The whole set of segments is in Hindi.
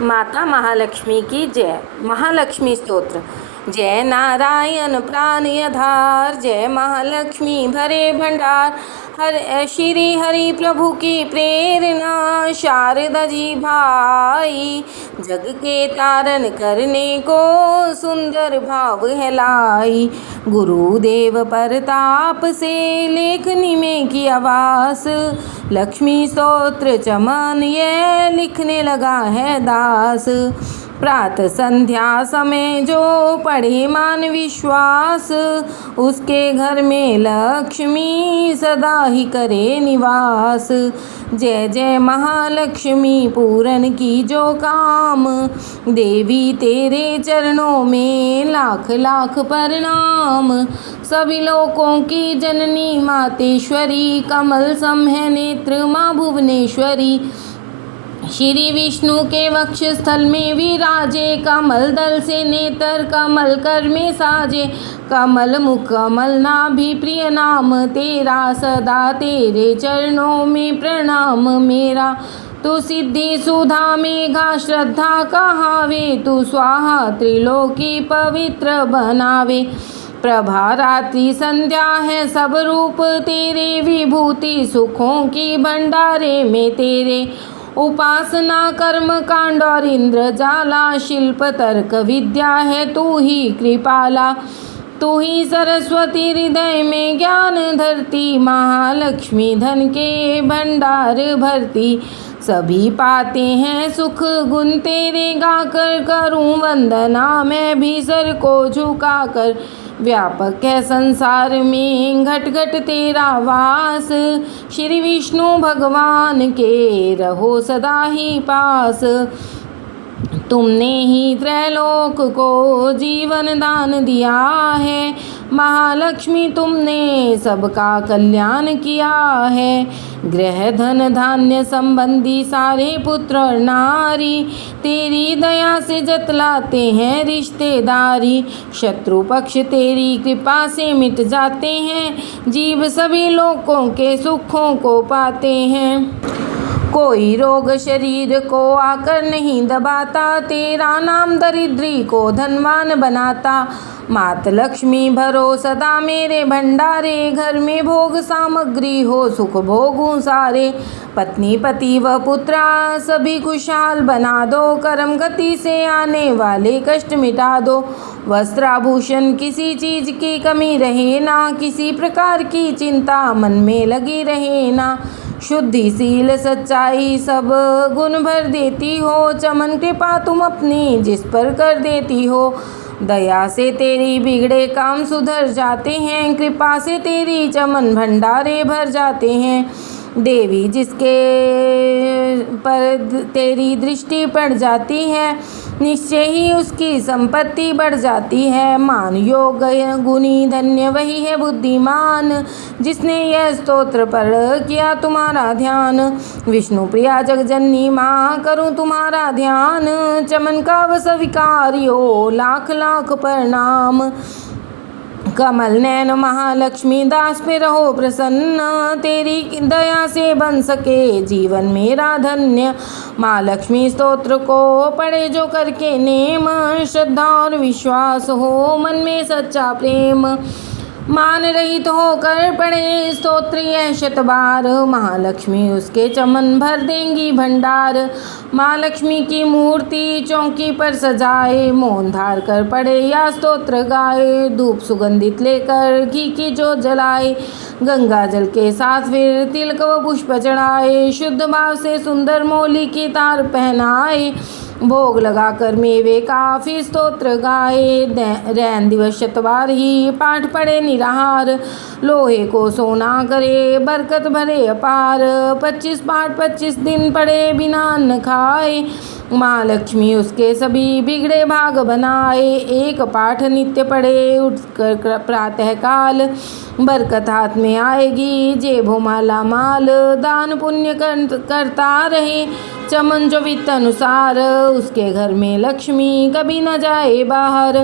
माता महालक्ष्मी की जय। महालक्ष्मी स्तोत्र। जय नारायण प्राण आधार, जय महालक्ष्मी भरे भंडार। श्री हरि प्रभु की प्रेरणा, शारदा जी भाई। जग के तारण करने को सुंदर भाव है लाई। गुरुदेव परताप से लेखनी में किया वास। लक्ष्मी स्तोत्र चमन ये लिखने लगा है दास। प्रातः संध्या समय जो पढ़े मान विश्वास, उसके घर में लक्ष्मी सदा ही करे निवास। जय जय महालक्ष्मी पूरन की जो काम, देवी तेरे चरणों में लाख लाख प्रणाम। सभी लोकों की जननी मातेश्वरी, कमल सम है नेत्र माँ भुवनेश्वरी। श्री विष्णु के वक्ष स्थल में विराजे, कमल दल से नेत्र कमल कर में साजे। कमल मुख कमल नाभि प्रिय नाम तेरा, सदा तेरे चरणों में प्रणाम मेरा। तू सिद्धि सुधा मेघा श्रद्धा कहावे, तू स्वाहा त्रिलोकी पवित्र बनावे। प्रभा रात्रि संध्या है सब रूप तेरे, विभूति सुखों की भंडारे में तेरे। उपासना कर्म कांड और इंद्र जाला, शिल्प तर्क विद्या है तू ही कृपाला। तू ही सरस्वती हृदय में ज्ञान धरती, महालक्ष्मी धन के भंडार भरती। सभी पाते हैं सुख गुण तेरे, गाकर करूं वंदना मैं भी सर को झुकाकर। व्यापक है संसार में घट घट तेरा वास, श्री विष्णु भगवान के रहो सदा ही पास। तुमने ही त्रैलोक को जीवन दान दिया है, महालक्ष्मी तुमने सबका कल्याण किया है। गृह धन धान्य संबंधी सारे पुत्र और नारी, तेरी दया से जतलाते हैं रिश्तेदारी। शत्रु पक्ष तेरी कृपा से मिट जाते हैं, जीव सभी लोगों के सुखों को पाते हैं। कोई रोग शरीर को आकर नहीं दबाता, तेरा नाम दरिद्री को धनवान बनाता। मात लक्ष्मी भरो सदा मेरे भंडारे, घर में भोग सामग्री हो सुख भोगूं सारे। पत्नी पति व पुत्रा सभी खुशहाल बना दो, कर्म गति से आने वाले कष्ट मिटा दो। वस्त्राभूषण किसी चीज की कमी रहे ना, किसी प्रकार की चिंता मन में लगी रहे ना। शुद्धि सील सच्चाई सब गुण भर देती हो, चमन कृपा तुम अपनी जिस पर कर देती हो। दया से तेरी बिगड़े काम सुधर जाते हैं, कृपा से तेरी चमन भंडारे भर जाते हैं। देवी जिसके पर तेरी दृष्टि पड़ जाती है, निश्चय ही उसकी संपत्ति बढ़ जाती है। मान योग गुणी धन्य वही है बुद्धिमान, जिसने यह स्तोत्र पढ़ किया तुम्हारा ध्यान। विष्णु प्रिया जगजननी माँ करूँ तुम्हारा ध्यान, चमन का व स्वीकार्यो लाख लाख प्रणाम। कमल नैन महालक्ष्मी दास पे रहो प्रसन्न, तेरी दया से बन सके जीवन मेरा धन्य। माँ लक्ष्मी स्तोत्र को पढ़े जो करके नेम, श्रद्धा और विश्वास हो मन में सच्चा प्रेम। मान रहित होकर पढ़े स्तोत्र यह शत बार, महालक्ष्मी उसके चमन भर देंगी भंडार। माँ लक्ष्मी की मूर्ति चौकी पर सजाए, मौन धार कर पढ़े या स्तोत्र गाए। धूप सुगंधित लेकर घी की जोत जलाए, गंगा जल के साथ फिर तिलक व पुष्प चढ़ाए। शुद्ध भाव से सुंदर मौली की तार पहनाए, भोग लगाकर मेवे का फिर स्तोत्र गाए। रैन दिवस शतवार ही पाठ पढ़े निराहार, लोहे को सोना करे बरकत भरे अपार। 25 पाठ 25 दिन पढ़े बिना अन्न खाए, माँ लक्ष्मी उसके सभी बिगड़े भाग बनाए। एक पाठ नित्य पढ़े उठकर प्रातः काल, बरकत हाथ में आएगी जेबो माला माल। दान पुण्य करता रहे चमन जो वित्त अनुसार, उसके घर में लक्ष्मी कभी न जाए बाहर।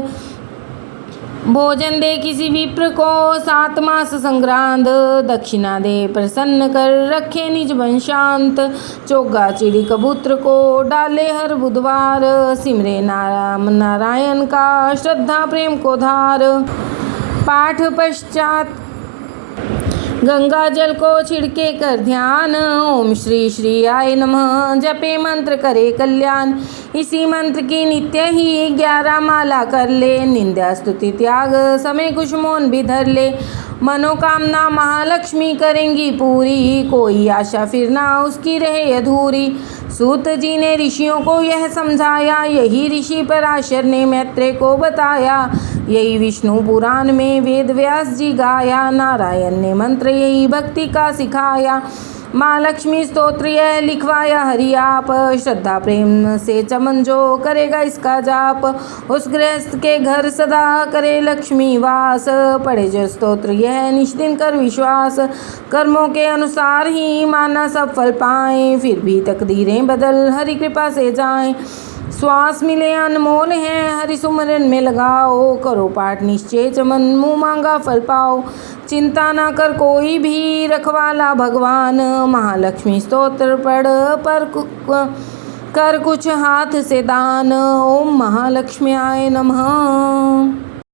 भोजन दे किसी विप्र को 7 मास संग्रांद, दक्षिणा दे प्रसन्न कर रखे निज मन शांत। चोगा चिड़ी कबूतर को डाले हर बुधवार, सिमरे नाम नारायण का श्रद्धा प्रेम को धार। पाठ पश्चात गंगा जल को छिड़के कर ध्यान, ओम श्री श्री आय नमः जपे मंत्र करे कल्याण। इसी मंत्र की नित्य ही 11 माला कर ले, निंदा स्तुति त्याग समय कुछ मौन भी धर ले। मनोकामना महालक्ष्मी करेंगी पूरी, कोई आशा फिर ना उसकी रहे अधूरी। सूत जी ने ऋषियों को यह समझाया, यही ऋषि पराशर ने मैत्रेय को बताया। यही विष्णु पुराण में वेद व्यास जी गाया, नारायण ने मंत्र यही भक्ति का सिखाया। माँ लक्ष्मी स्तोत्र यह लिखवाया हरि आप, श्रद्धा प्रेम से चमन जो करेगा इसका जाप, उस गृहस्थ के घर सदा करे लक्ष्मी वास। पढ़े जो स्तोत्र यह निष्दिन कर विश्वास, कर्मों के अनुसार ही माना सब फल पाए, फिर भी तकदीरें बदल हरि कृपा से जाएं। श्वास मिले अनमोल हैं हरि सुमरन में लगाओ, करो पाठ निश्चय चमन मुँह मांगा फल पाओ। चिंता ना कर कोई भी रखवाला भगवान, महालक्ष्मी स्तोत्र पढ़ पर कर कुछ हाथ से दान। ओम महालक्ष्म्याय नमः।